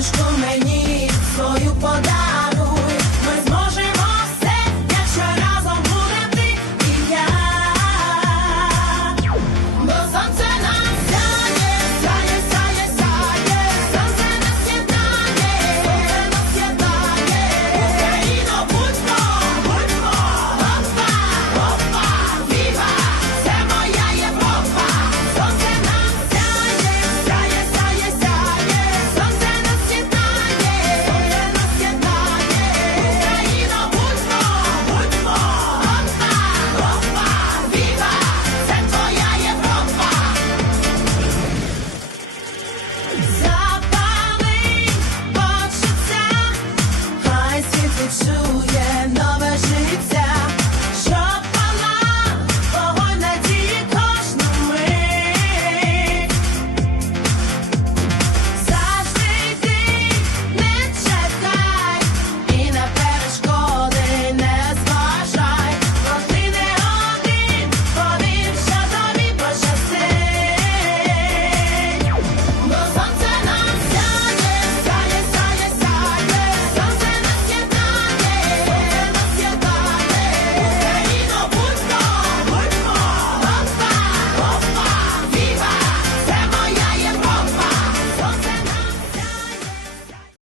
this romance. soon.